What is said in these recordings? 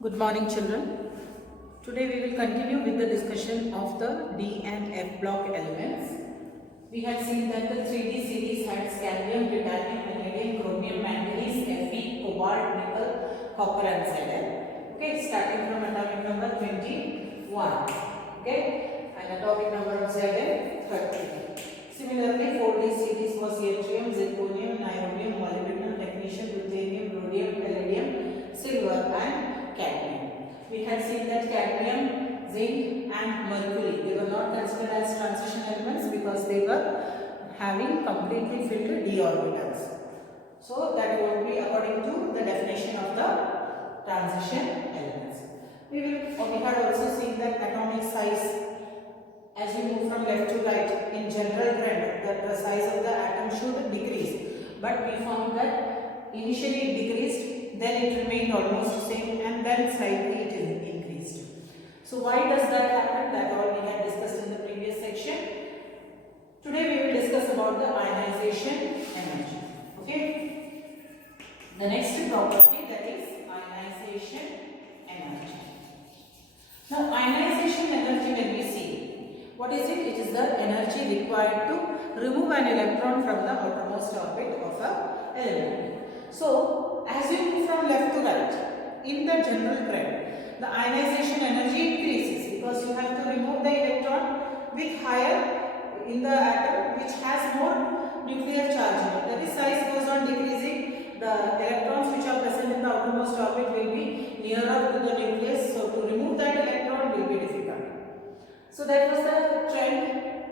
Good morning, children. Today we will continue with the discussion of the D and F block elements. We had seen that the 3D series had scandium, titanium, vanadium, chromium, manganese, Fe, cobalt, nickel, copper and Zn. Okay, starting from atomic number 21. Okay, and atomic number of Zn 30. Similarly, 4D series was yttrium, zirconium, niobium, molybdenum, technetium, ruthenium, rhodium, palladium, silver and cadmium. We had seen that cadmium, zinc and mercury, they were not considered as transition elements because they were having completely filled d orbitals. So that would be according to the definition of the transition elements. We had also seen that atomic size, as we move from left to right, in general trend that the size of the atom should decrease, but we found that initially it decreased, then it remained almost the same, and then slightly it increased. So why does that happen? That all we had discussed in the previous section. Today we will discuss about the ionization energy. Okay. The next property, that is ionization energy. Now ionization energy, when we see, what is it? It is the energy required to remove an electron from the outermost orbit of a element. So, as you move from left to right, in the general trend, the ionization energy increases because you have to remove the electron with higher in the atom which has more nuclear charge in it. That is, size goes on decreasing, the electrons which are present in the outermost orbit will be nearer to the nucleus. So, to remove that electron will be difficult. So that was the trend,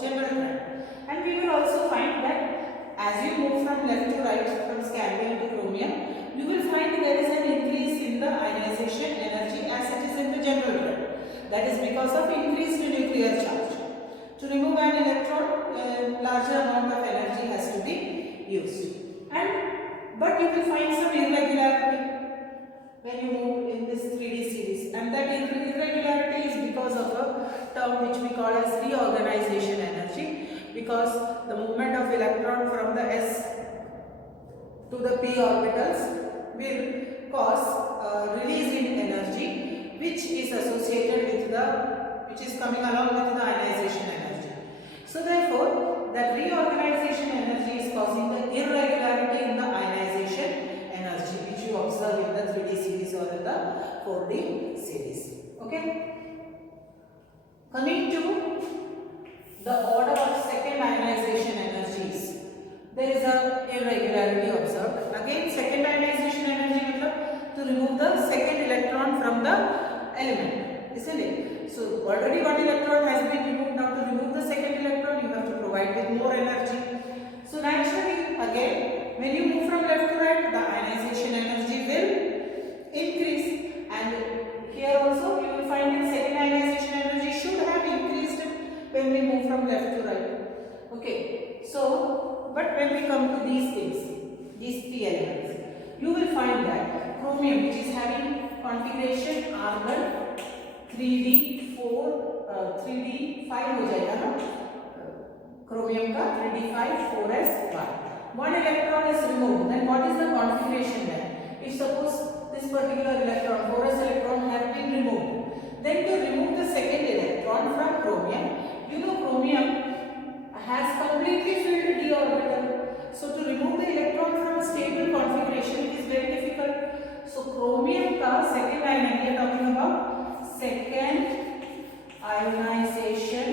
general trend. And we will also find that as you move from left to right, from scandium to chromium, you will find there is an increase in the ionization energy as it is in the general trend. That is because of increased nuclear charge. To remove an electron, a larger amount of energy has to be used. But you will find some irregularity when you move in this 3D series, and that irregularity is because of a term which we call as reorganization energy, because the movement of electron from the s to the p orbitals will cause release in energy which is associated with which is coming along with the ionization energy. So therefore that reorganization energy is causing the irregularity in the ionization energy which you observe in the 3D series or in the 4D series. Okay. Coming to the order of second ionization energies, there is a irregularity observed. Again, second ionization energy means to remove the second electron from the element, isn't it? So already one electron has been removed. Now to remove the second electron, you have to provide with more energy. So naturally, again, when you move from left to right, the ionization energy will increase, and here also you will find that second ionization energy should have increased when we move from left to right. Okay, so but when we come to these things, these three elements, you will find that chromium, which is having configuration argon 3d4 3d5 हो जाएगा ना, chromium का 3d5 4s1. One electron is removed, then what is the configuration then? If suppose this particular electron, 4s electron, have been removed, then to remove the second electron from chromium, you know chromium has completely filled d orbital. So to remove the electron from stable configuration, it is very difficult. So chromium का second ion, we are talking about second ionization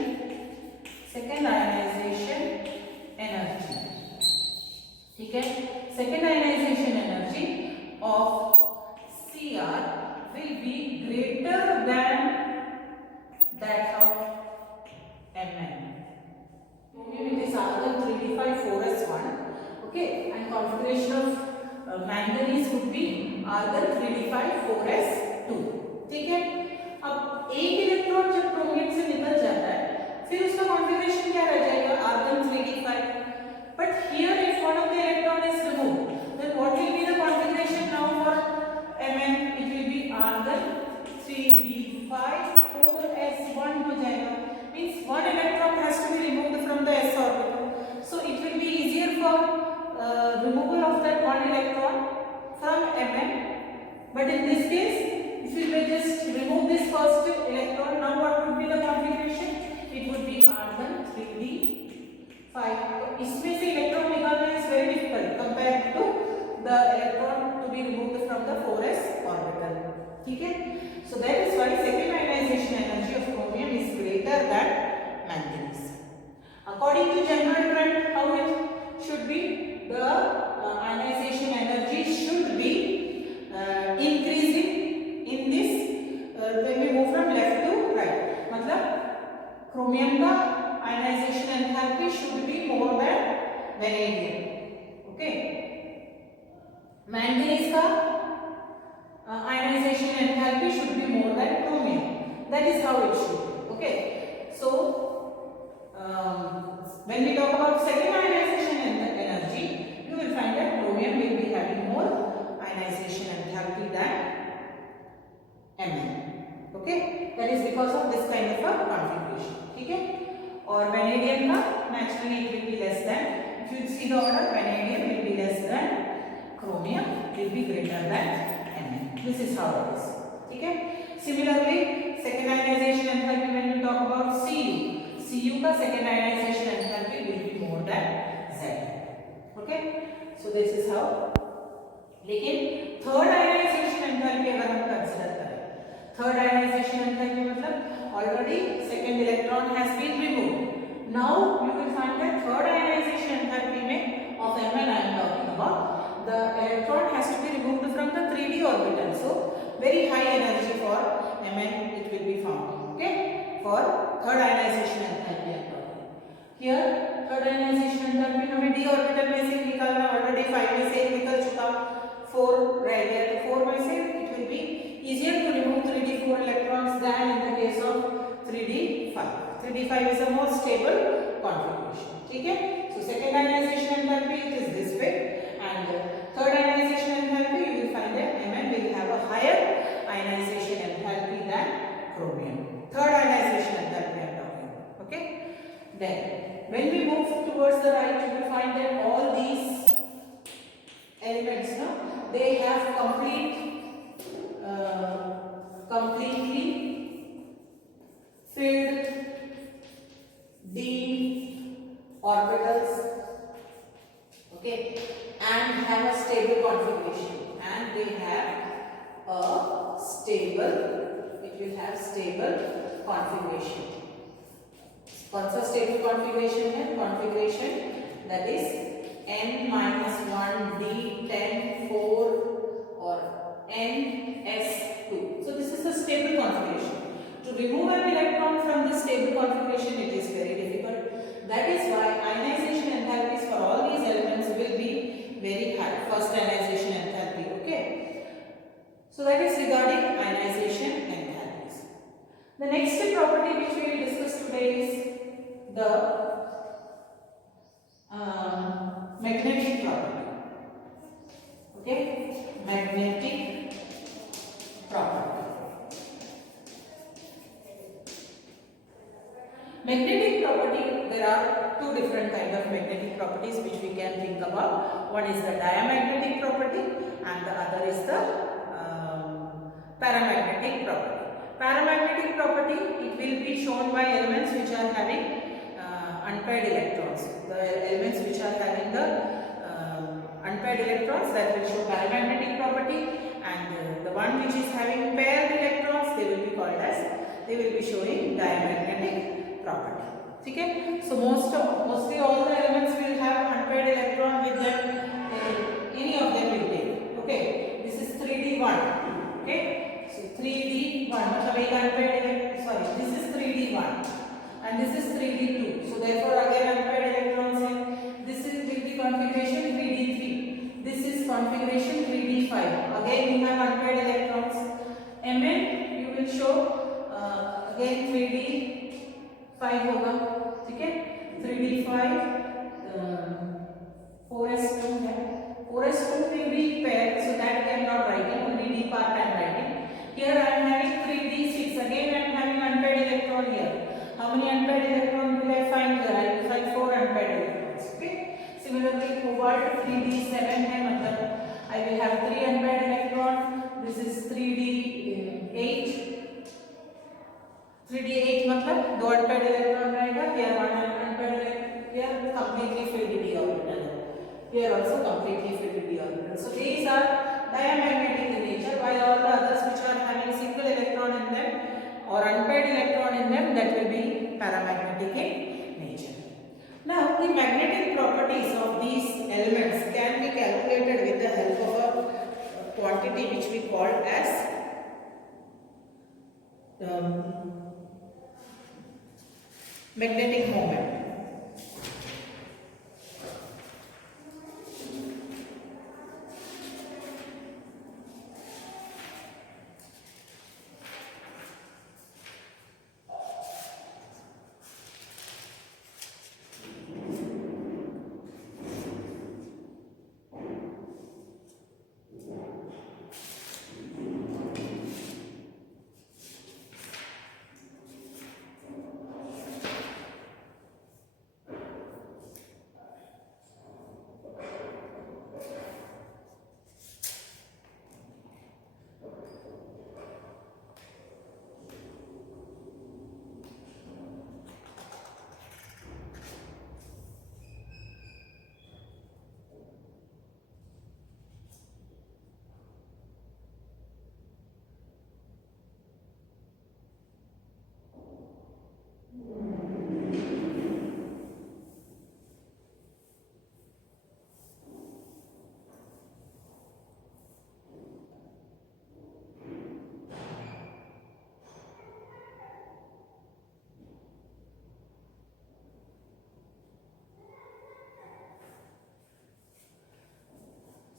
energy. ठीक है, second ionization energy of Cr will be greater than that of Mn. It is argon 3d5 4s1. Okay, and configuration of manganese would be argon 3d5 4s2. ठीक है, अब एक electron जब chromium से निकल जाता है, फिर उसका कॉन्फ़िगरेशन क्या रह जाएगा? argon 3d5. But here if one of the electron is removed, then what will be the configuration now for Mn? It will be argon 3d5 4s1 हो जाएगा. Means one electron has to be removed from the s orbital. So it will be easier for removal of that one electron from Mn. But in this case, it would be R1 3d5. तो इसमें से electron निकालना is very difficult compared to the electron to be removed from the 4s orbital. ठीक है? So that is why second ionization energy of chromium is greater than manganese. According to general trend, how it should be? The ionization energy should be increasing in this when we move from left to right. मतलब chromium का ionization enthalpy should be more than vanadium. Okay? Manganese का ionization enthalpy should be more than chromium. That is how it should be. Okay. So when we talk about second ionization energy, you will find that chromium will be having more ionization enthalpy than Mn. Okay. That is because of this kind of a configuration. ठीक है? और vanadium का naturally it will be less than. If you see the order, vanadium will be less than chromium, will be greater than Mn. This is how it is. ठीक है? Similarly, second ionization enthalpy when we talk about Cu का second ionization enthalpy will be more than Z. Okay? So this is how. लेकिन third ionization enthalpy अगर हम consider करें, third ionization enthalpy मतलब already second electron has been removed. Now you will find that third ionization enthalpy में of Mn I am talking about, the electron has to be removed from the 3d orbital. So very high energy for Mn it will be found. Okay? For third ionization enthalpy. Here third ionization enthalpy हमें d orbital में से निकालना, already 5 में से निकल चुका, 4 रह गया, तो 4 में से it will be easier to remove 3d4 electrons than in the case of 3d5. 3d5 is a more stable configuration. ठीक है? So second ionization enthalpy it is this way, and third ionization enthalpy you will find that Mn will have a higher ionization enthalpy than chromium. Third ionization enthalpy I am talking about. Okay? Then when we move towards the right, you will find that all these elements, no, they have completely filled d orbitals, okay, and have a stable configuration, and they have a stable, it will have stable configuration. कौन सा stable configuration है? Configuration that is n-1 d10 4 or ns2. So this is the stable configuration. To remove an electron from the stable configuration it is very difficult. That is why ionization enthalpies for all these elements will be very high. First ionization enthalpy. Okay. So that is regarding ionization enthalpies. The next property which we will discuss today is the magnetic property. Okay, magnetic property. Magnetic property, there are two different kinds of magnetic properties which we can think about. One is the diamagnetic property and the other is the paramagnetic property. Paramagnetic property, it will be shown by elements which are having unpaired electrons. The elements which are having the unpaired electrons, that will show paramagnetic property, and the one which is having paired electrons, they will be called as, they will be showing diamagnetic property. Okay? So mostly all the elements will have unpaired electron with them. Any of them will take. Okay? This is 3d1. Okay? So 3d1. मतलब एक unpaired electron. Sorry, this is 3d1 and this is 3d2. So therefore again unpaired electrons हैं. This is the configuration 3d3. This is configuration 3d5. Again we have unpaired electrons. Mn you will show again 3d5 होगा. ठीक है? 3d5 4s2 है. 4s2 will be paired, so that I am not writing. Only d part I am writing. Here I am having 3d6. Again I am having unpaired electron here. How many unpaired electrons will I find here? I will find 4 unpaired electrons. Okay. Similarly, cobalt 3d7 है, मतलब I will have 3 unpaired electron. This is 3d8. 3d8 मतलब 2 unpaired electron Here also completely filled with the orbitals. So these are diamagnetic in nature, while all the others which are having single electron in them or unpaired electron in them, that will be paramagnetic in nature. Now the magnetic properties of these elements can be calculated with the help of a quantity which we call as magnetic moment.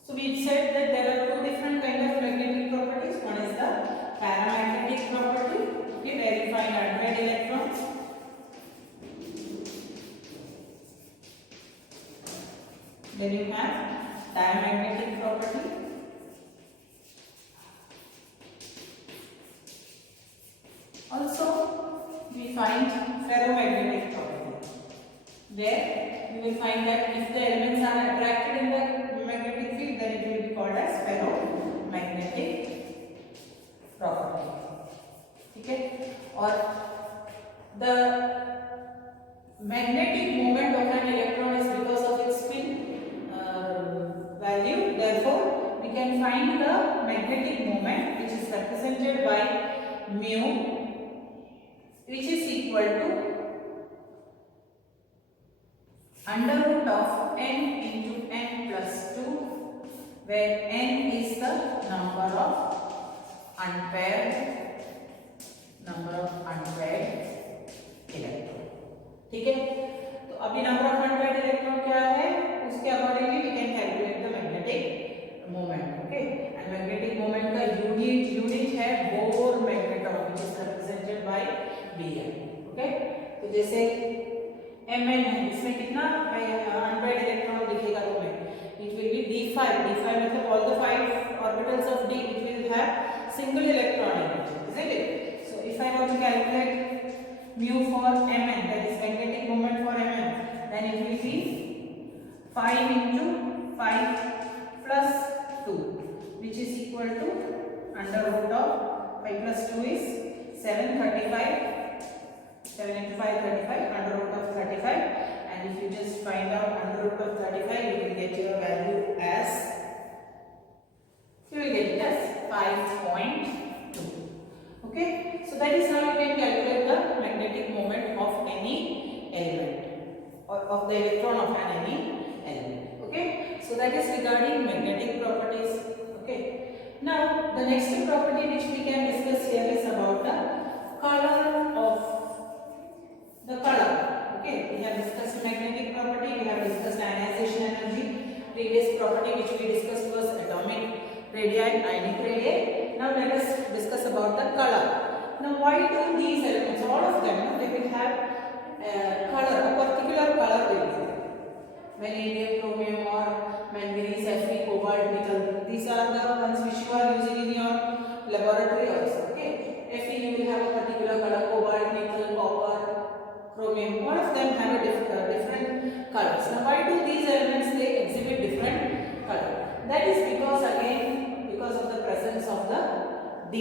So we said that there are two different kinds of magnetic properties. One is the paramagnetic property, okay, where you find unpaired electrons. Then you have diamagnetic property. Also, we find ferromagnetic property, where you will find that if the elements are attracted in the magnetic field, then it will be called as ferromagnetic property. Okay? Or the magnetic moment of an electron is because of its spin value. Therefore, we can find the magnetic moment, which is represented by mu, which is equal to under root of n into n plus 2, where n is the number of unpaired electron. ठीक है, तो अभी number of unpaired electron क्या है, उसके accordingly we can calculate the magnetic moment. Okay, and magnetic moment का unit है Bohr magnetron, which is represented by Bm. Okay, तो जैसे Mn है, इसमें कितना अनपेयर्ड इलेक्ट्रॉन दिखेगा तुम्हें, इट विल बी d5. मतलब all the 5 orbitals of d which will have single electron in it, isn't it? So if I want to calculate mu for Mn, that is magnetic moment for Mn, then it will be 5 into 5 plus 2, which is equal to under root of 5 plus 2 is 735. 7 into 5 35, under root of 35, and if you just find out under root of 35, you will get your value as 5.2. Okay, so that is how you can calculate the magnetic moment of any element or of the electron of any element. Okay, so that is regarding magnetic properties. Okay, now the next property which we can discuss here is about the color of the color. Okay, we have discussed magnetic property, we have discussed ionization energy. Previous property which we discussed was atomic radii and ionic radii. Now let us discuss about the color. Now why do these elements, all of them, they will have color, a particular color will be there. Vanadium, chromium or manganese, Fe, cobalt, nickel, these are the ones which you are using in your laboratory also. Okay, Fe you will have a particular color, cobalt, nickel, copper, chromium, all of them have a different colors. Now why do these elements they exhibit different color? That is because again because of the presence of the d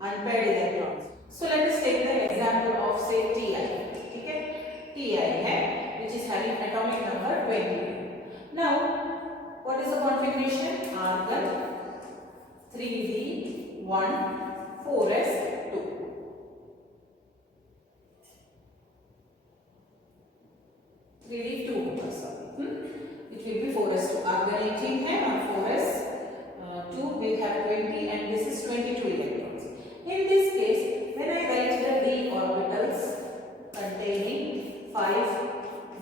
unpaired electrons. So let us take the example of say Ti. Okay, Ti है which is having atomic number 20. Now, what is the configuration? Argon 3D1 4s2. 3D2 होगा sorry. It will be 4s2. Argon 18 है और 4s2 will have 20 and this is 22 electrons. In this case, when I write the d orbitals containing 5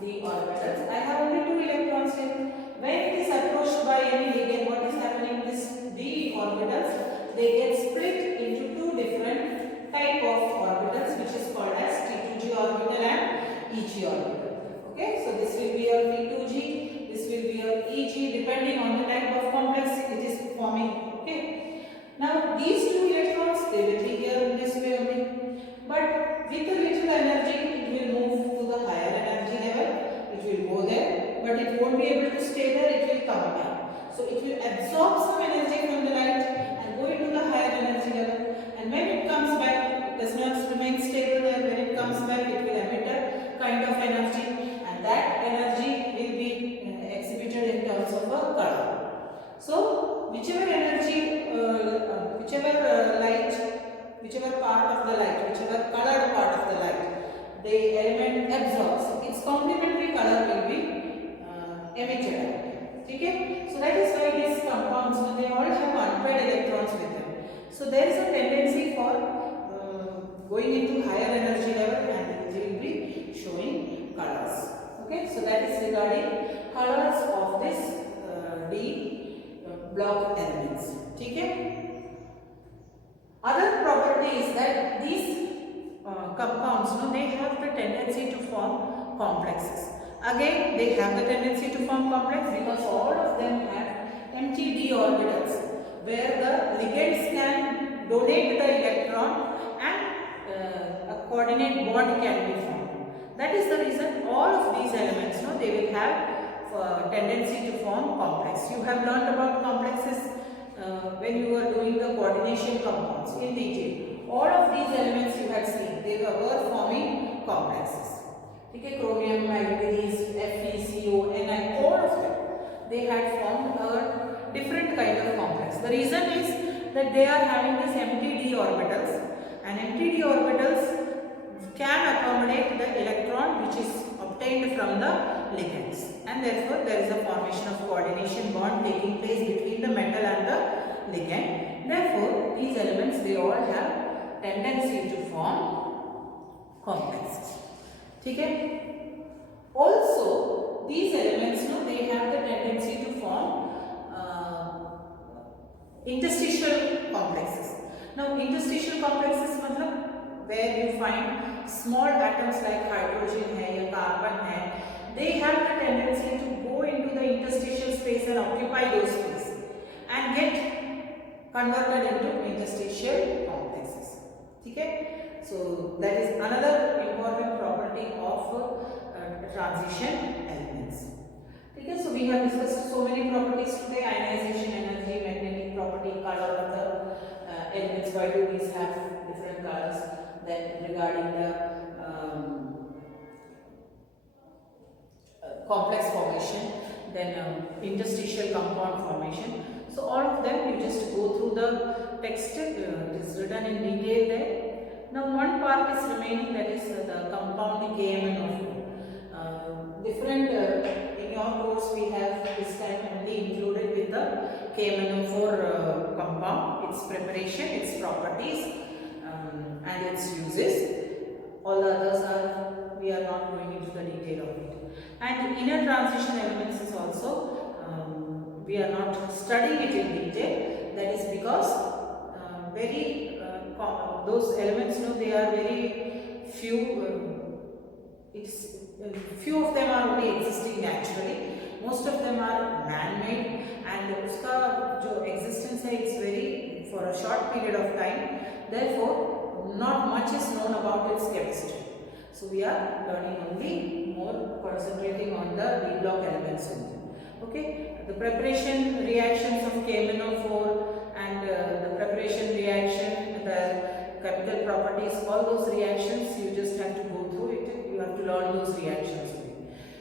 d orbitals, I have only 2 electrons here. When it is approached by any ligand, what is happening? This d orbitals, they get split into 2 different type of orbitals, which is called as T2g orbital and Eg orbital. Okay, so this will be your T2g, this will be your Eg, depending on the type of complex it is forming. Okay, now these 2 electrons, they will be here in this way only, but with a little energy it will move to the higher energy level. It will go there, but it won't be able to stay there. It will come back, so it will absorb some energy from the light and go into the higher energy level, and when it comes back, it does not remain stable there. When it comes back, it will emit a kind of energy, and that energy will be exhibited in terms of a color. So whichever energy, whichever light, whichever part of the light, whichever colored part of the light the element absorbs, its complementary color will be emitted. Okay, so that is why these compounds, they all have unpaired electrons with them. So there is a tendency for going into higher energy level and it will be showing colors. Okay, so that is regarding colors of this d block elements. Okay, other property is that these compounds, they have the tendency to form complexes. Again, they have the tendency to form complex because all of them have empty d orbitals where the ligands can donate the electron and a coordinate bond can be formed. That is the reason all of these elements, they will have tendency to form complex. You have learned about complexes when you were doing the coordination compounds in detail. All of these elements you had seen, they were forming complexes. Okay, chromium, manganese, Fe, CO, Ni, all of them, they had formed a different kind of complex. The reason is that they are having these empty d orbitals, and empty d orbitals can accommodate the electron which is obtained from the ligands, and therefore there is a formation of coordination bond taking place between the metal and the ligand. Therefore these elements, they all have tendency to form complexes. Okay, also these elements, they have the tendency to form interstitial complexes. Now interstitial complexes matlab where you find small atoms like hydrogen hai ya carbon hai, they have the tendency to go into the interstitial space and occupy those space and get converted into interstitial complexes. Okay, so that is another important property of transition elements. Okay, so we have discussed so many properties today: ionization energy, magnetic property, color of the elements, why do these have different colors, then regarding the complex formation, then interstitial compound formation. So all of them you just go through the text, it is written in detail there. Now one part is remaining, that is the compound KMnO4. Different in your course we have this time only included with the KMnO4 compound, its preparation, its properties and its uses. All the others are, we are not going into the detail of it. And inner transition elements is also we are not studying it in detail. That is because those elements, they are very few. Few of them are only existing naturally. Most of them are man-made, and uska jo existence hai, it's very for a short period of time. Therefore, not much is known about its chemistry. So we are learning only more, concentrating on the d block elements only. Okay, the preparation reactions of KMnO4 and the preparation reaction, the chemical properties, all those reactions you just have to go through it. You have to learn those reactions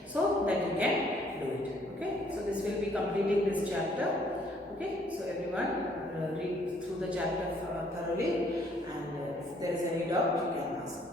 so that you can do it. Okay. Okay, so this will be completing this chapter. Okay, so everyone read through the chapter thoroughly, and if there is any doubt you can ask.